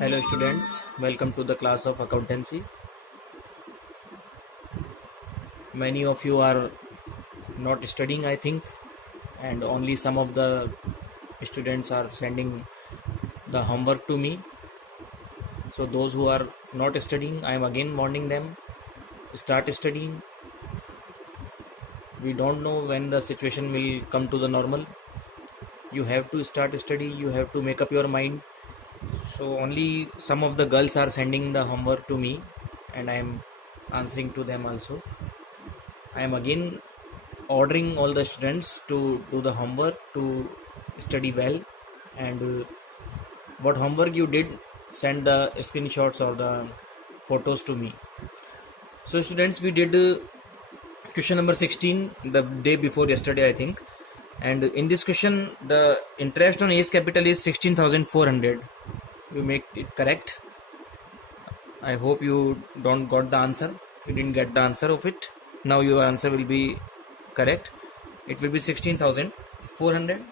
Hello students, welcome to the class of accountancy. Many of you are not studying, I think, and only some of the students are sending the homework to me. So those who are not studying, I am again warning them, start studying. We don't know when the situation will come to the normal. You have to start study, you have to make up your mind. So only some of the girls are sending the homework to me and I am answering to them also. I am again ordering all the students to do the homework, to study well, and what homework you did, send the screenshots or the photos to me. So students, we did question number 16 the day before yesterday, I think, and in this question the interest on A's capital is 16,400. You make it correct. I hope you don't got the answer. You didn't get the answer of it. Now your answer will be correct. It will be 16,400.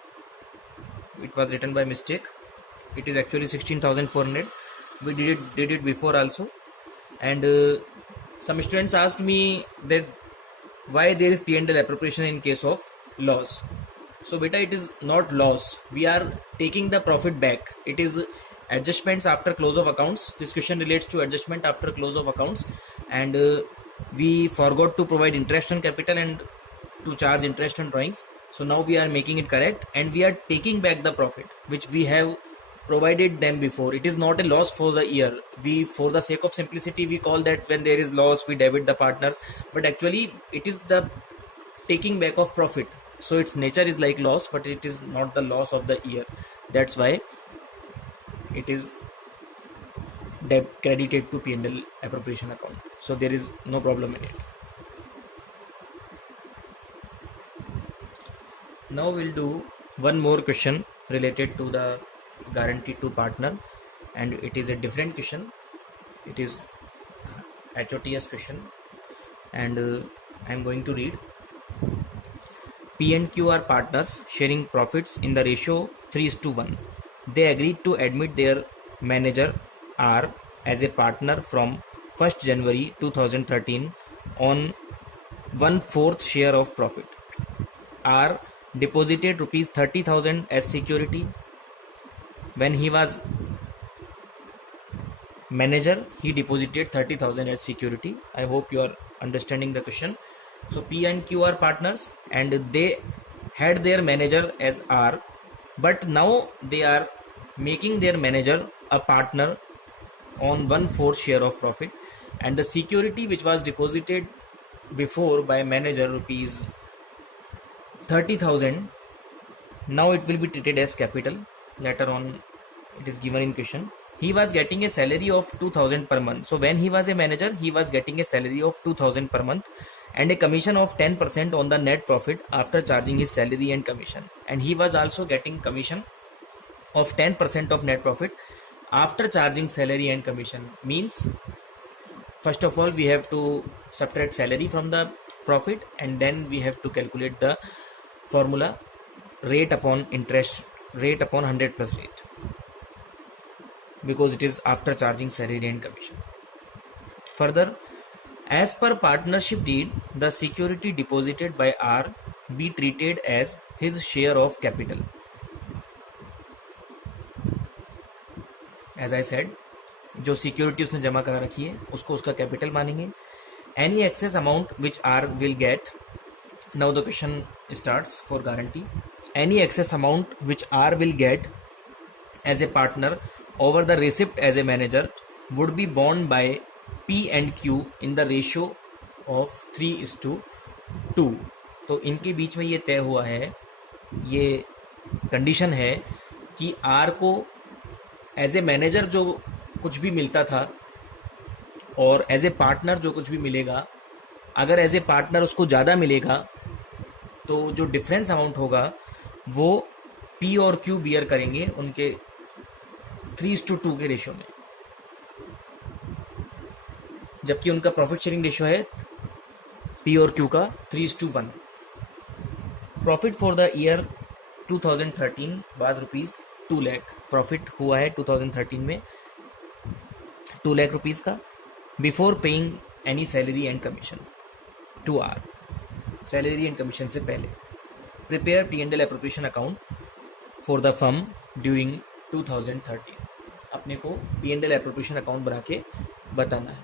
It was written by mistake. It is actually 16,400. We did it before also. And some students asked me that why there is P&L appropriation in case of loss. So beta, it is not loss. We are taking the profit back. It is adjustments after close of accounts. This question relates to adjustment after close of accounts, and we forgot to provide interest on capital and to charge interest on drawings. So now we are making it correct and we are taking back the profit which we have provided them before. It is not a loss for the year. We, for the sake of simplicity, we call that when there is loss we debit the partners, but actually it is the taking back of profit. So its nature is like loss, but it is not the loss of the year. That's why it is credited to P&L appropriation account. So there is no problem in it. Now we'll do one more question related to the guarantee to partner, and it is a different question. It is HOTS question, and I'm going to read. P and Q are partners sharing profits in the ratio 3:1. They agreed to admit their manager R as a partner from 1st January 2013 on 1/4 share of profit. R deposited rupees 30,000 as security. When he was manager, he deposited 30,000 as security. I hope you are understanding the question. So P and Q are partners and they had their manager as R, but now they are making their manager a partner on 1/4 share of profit, and the security which was deposited before by manager rupees 30,000, now it will be treated as capital. Later on it is given in question. He was getting a salary of 2,000 per month. So when he was a manager, he was getting a salary of 2,000 per month and a commission of 10% on the net profit after charging his salary and commission. And he was also getting commission of 10% of net profit after charging salary and commission. Means, first of all, we have to subtract salary from the profit, and then we have to calculate the formula rate upon interest, rate upon 100 plus rate, because it is after charging salary and commission. Further, as per partnership deed, the security deposited by R be treated as his share of capital. As I said, जो security उसने जमा करा रखी है उसको उसका capital मानेंगे. Any excess amount which R will get, now the question starts for guarantee. Any excess amount which R will get as a partner over the receipt as a manager would be borne by P and Q in the ratio of 3:2. तो इनके बीच में ये तय हुआ है, ये condition है कि R को एज ए मैनेजर जो कुछ भी मिलता था और एज ए पार्टनर जो कुछ भी मिलेगा, अगर एज ए पार्टनर उसको ज़्यादा मिलेगा तो जो डिफरेंस अमाउंट होगा वो P और Q बियर करेंगे उनके 3:2 के रेशियो में, जबकि उनका प्रॉफिट शेयरिंग रेशियो है P और Q का 3:1. Profit for the year 2013 was rupees 2 lakh. प्रॉफिट हुआ है 2013 में ₹2 लाख का, before paying any salary and commission to R, salary and commission से पहले। Prepare P&L appropriation account for the firm during 2013, अपने को P&L एप्रोप्रिएशन अकाउंट बना के बताना है।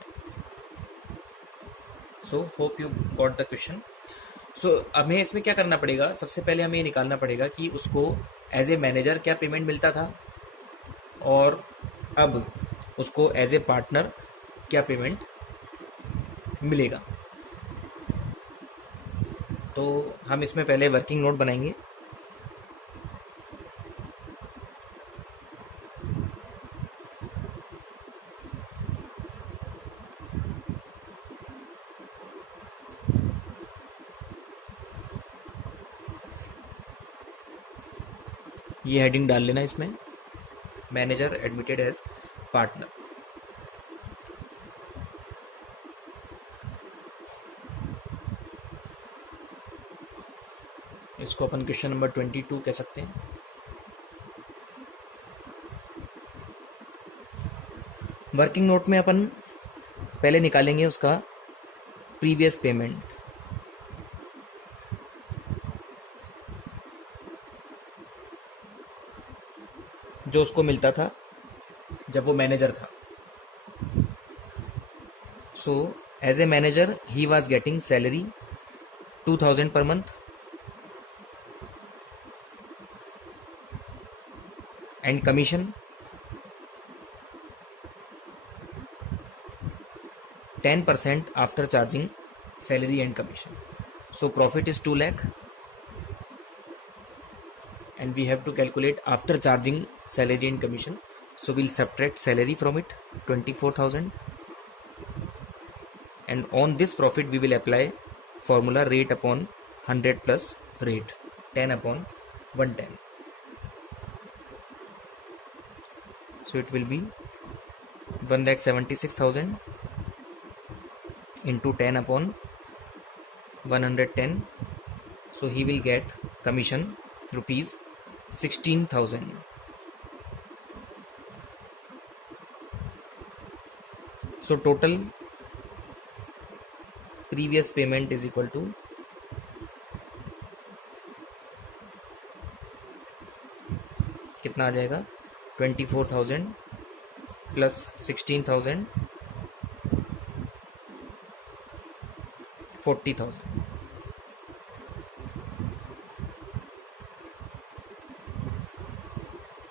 So hope you got the question. So हमें इसमें क्या करना पड़ेगा, सबसे पहले हमें ये निकालना पड़ेगा कि उसको एज ए मैनेजर क्या पेमेंट मिलता था और अब उसको एज ए पार्टनर क्या पेमेंट मिलेगा। तो हम इसमें पहले वर्किंग नोट बनाएंगे। ये हेडिंग डाल लेना इसमें, मैनेजर एडमिटेड एज पार्टनर। इसको अपन क्वेश्चन नंबर 22 कह सकते हैं। वर्किंग नोट में अपन पहले निकालेंगे उसका प्रीवियस पेमेंट। जो उसको मिलता था जब वो मैनेजर था। So as a manager he was getting salary 2000 per month and commission 10% after charging salary and commission. So profit is 2 lakh and we have to calculate after charging salary and commission. So we'll subtract salary from it, 24,000, and on this profit we will apply formula rate upon 100 plus rate, 10 upon 110. So it will be 1,76,000 into 10 upon 110. So he will get commission rupees 16,000. So total previous payment is equal to कितना आ जाएगा, 24,000 plus 16,000, 40,000.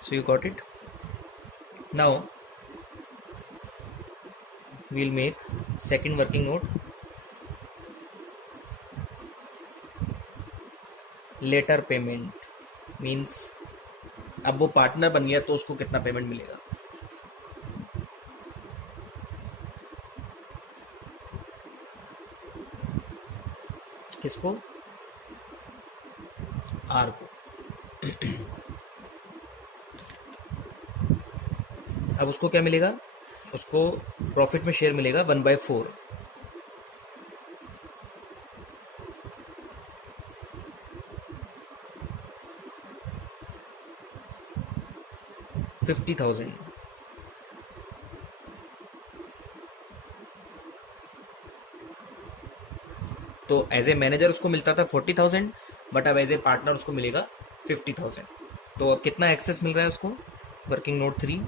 So you got it. Now we'll make second working note. Later payment means अब वो partner बन गया तो उसको कितना payment मिलेगा। किसको, आर को। अब उसको क्या मिलेगा, उसको प्रॉफिट में शेयर मिलेगा 1/4। $50,000। तो एज ए मैनेजर उसको मिलता था 40,000, बट अब एज ए पार्टनर उसको मिलेगा 50,000। तो अब कितना एक्सेस मिल रहा है उसको, वर्किंग नोट 3,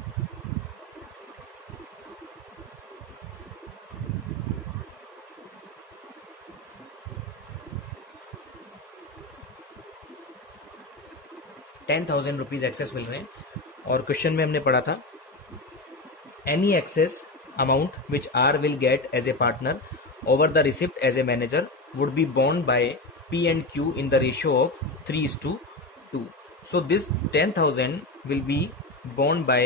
₹10,000 एक्सेस मिल रहे हैं। और क्वेश्चन में हमने पढ़ा था any excess amount which R will get as a partner over the receipt as a manager would be borne by P and Q in the ratio of 3:2. So this 10,000 will be borne by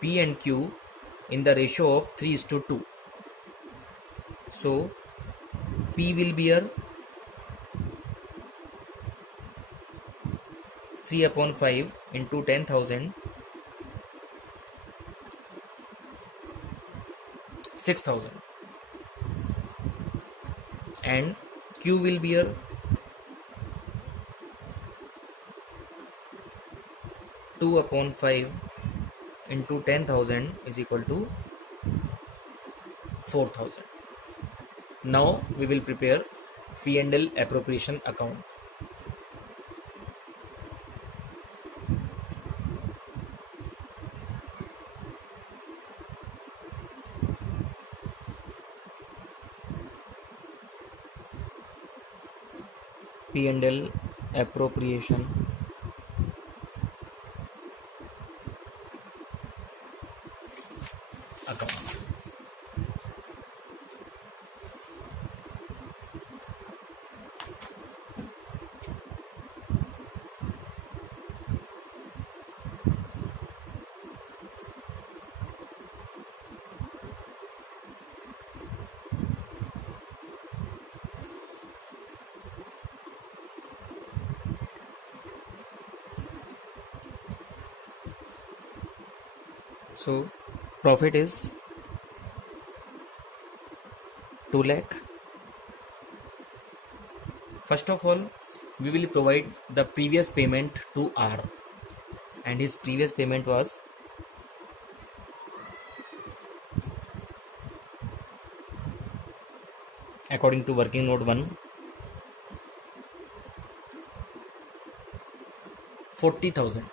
P and Q in the ratio of 3:2. So P will bear 3/5 into 10,000, 6,000, and Q will bear 2/5 into 10,000 is equal to 4,000. Now we will prepare P&L appropriation account. P&L appropriation account. So profit is 2 lakh. First of all, we will provide the previous payment to R, and his previous payment was according to working note 1, 40,000.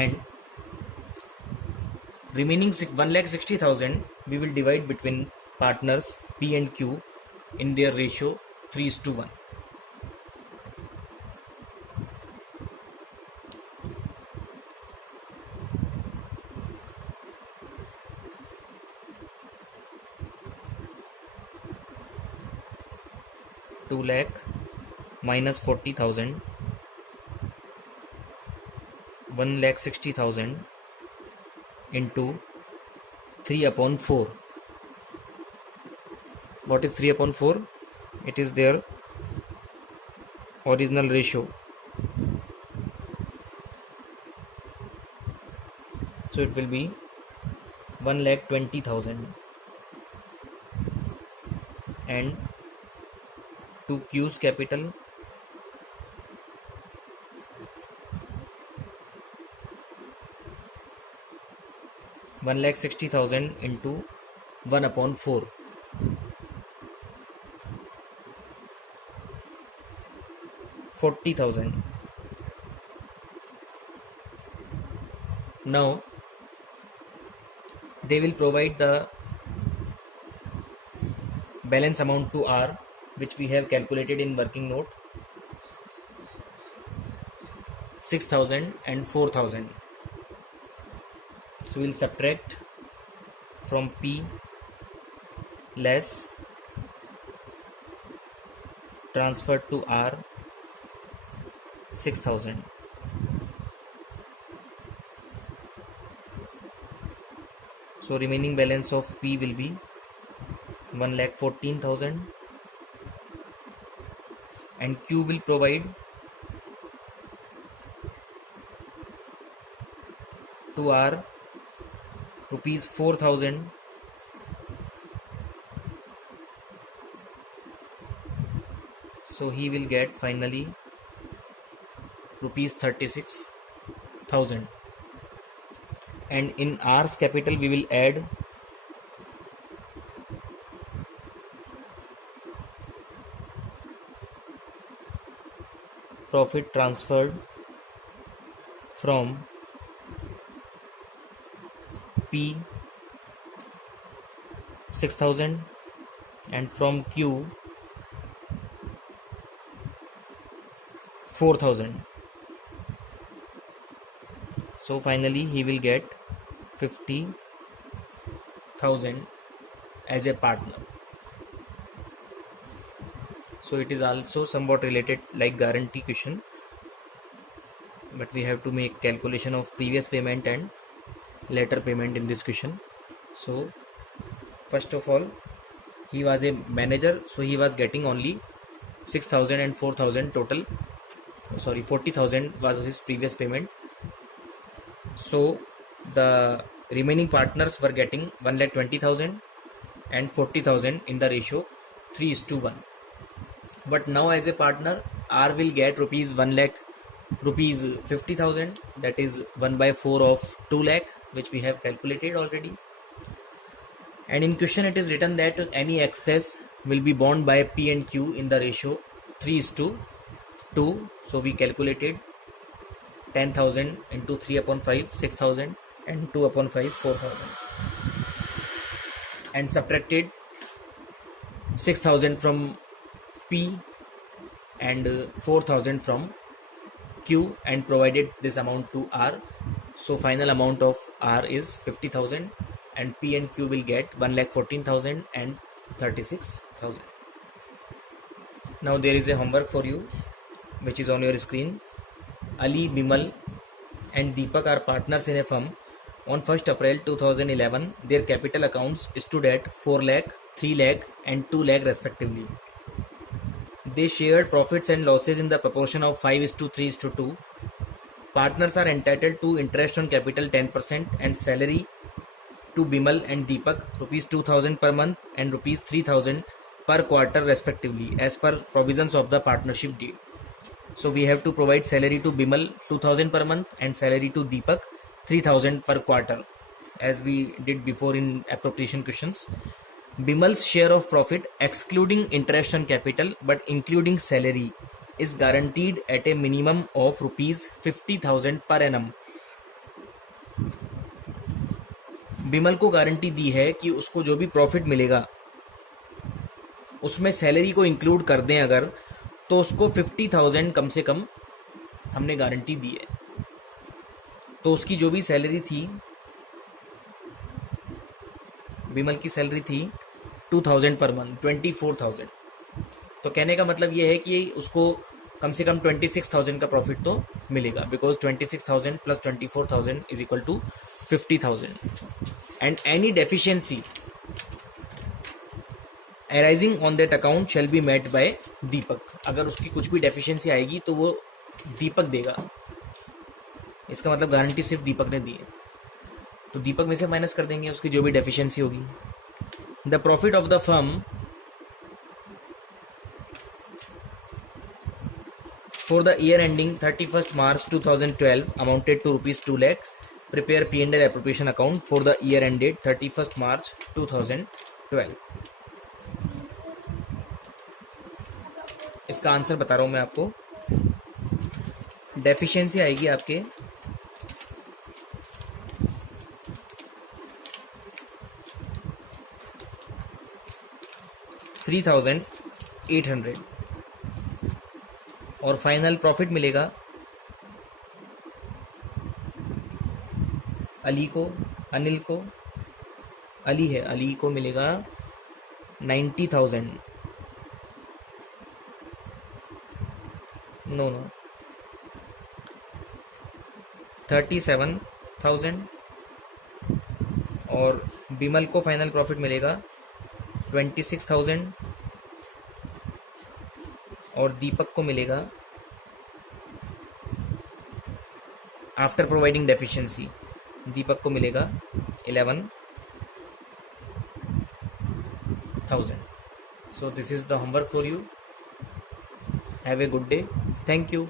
And remaining 1,60,000 we will divide between partners P and Q in their ratio 3:1. Two lakh minus 40,000, 1,60,000 into 3/4. What is 3/4? It is their original ratio. So it will be 1,20,000, and to Q's capital, $1,60,000 into 1/4. 40,000. Now they will provide the balance amount to R, which we have calculated in working note, 6,000 and 4,000. So we'll subtract from P less transferred to R 6,000. So remaining balance of P will be 1,14,000, and Q will provide to R rupees 4,000. So he will get finally rupees 36,000, and in R's capital we will add profit transferred from P 6,000 and from Q 4,000. So finally he will get 50,000 as a partner. So it is also somewhat related like guarantee question, but we have to make calculation of previous payment and later payment in this question. So first of all, he was a manager, so he was getting only 6,000 and 4,000 total. Sorry, 40,000 was his previous payment. So the remaining partners were getting 1,20,000 and 40,000 in the ratio 3:1. But now as a partner, R will get rupees 1 lakh rupees 50,000, that is 1 by 4 of 2 lakh, which we have calculated already. And in question it is written that any excess will be borne by P and Q in the ratio 3:2. So we calculated 10,000 into 3 upon 5, 6,000, and 2 upon 5, 4,000, and subtracted 6,000 from P and 4,000 from Q, and provided this amount to R. So final amount of R is 50,000, and P and Q will get 1,14,000 and 36,000. Now there is a homework for you, which is on your screen. Ali, Bimal and Deepak are partners in a firm. On 1st April 2011, their capital accounts stood at 4 lakh, 3 lakh and 2 lakh respectively. They shared profits and losses in the proportion of 5:3:2. Partners are entitled to interest on capital 10% and salary to Bimal and Deepak rupees 2,000 per month and rupees 3,000 per quarter respectively, as per provisions of the partnership deed. So we have to provide salary to Bimal 2,000 per month and salary to Deepak 3,000 per quarter, as we did before in appropriation questions. Bimal's share of profit, excluding interest on capital but including salary, is guaranteed at a minimum of rupees 50,000 per annum. Bimal को guarantee दी है कि उसको जो भी profit मिलेगा उसमें salary को include कर दें अगर, तो उसको 50,000 कम से कम हमने गारंटी दी है. तो उसकी जो भी सैलरी थी, बिमल की सैलरी थी 2,000 पर मंथ, 24,000. तो कहने का मतलब ये है कि उसको कम से कम 26,000 का प्रॉफिट तो मिलेगा, because 26,000 plus 24,000 is equal to 50,000. And any deficiency arising on that account shall be met by Deepak. अगर उसकी कुछ भी डेफिशिएंसी आएगी तो वो दीपक देगा. इसका मतलब गारंटी सिर्फ दीपक ने दी है, तो दीपक में से माइनस कर देंगे उसकी जो भी डेफिशिएंसी होगी. The profit of the firm for the year ending 31st March 2012 amounted to rupees 2 lakh. Prepare P&L appropriation account for the year ended 31st March 2012. इसका आंसर बता रहा हूं मैं आपको. डेफिशिएंसी आएगी आपके 3,800 और फाइनल प्रॉफिट मिलेगा अली को, अनिल को, अली है, अली को मिलेगा 90,000. नो 37,000 और बिमल को फाइनल प्रॉफिट मिलेगा 26,000 और दीपक को मिलेगा आफ्टर प्रोवाइडिंग डेफिशिएंसी, दीपक को मिलेगा 11,000. So this is the homework for you. Have a good day. Thank you.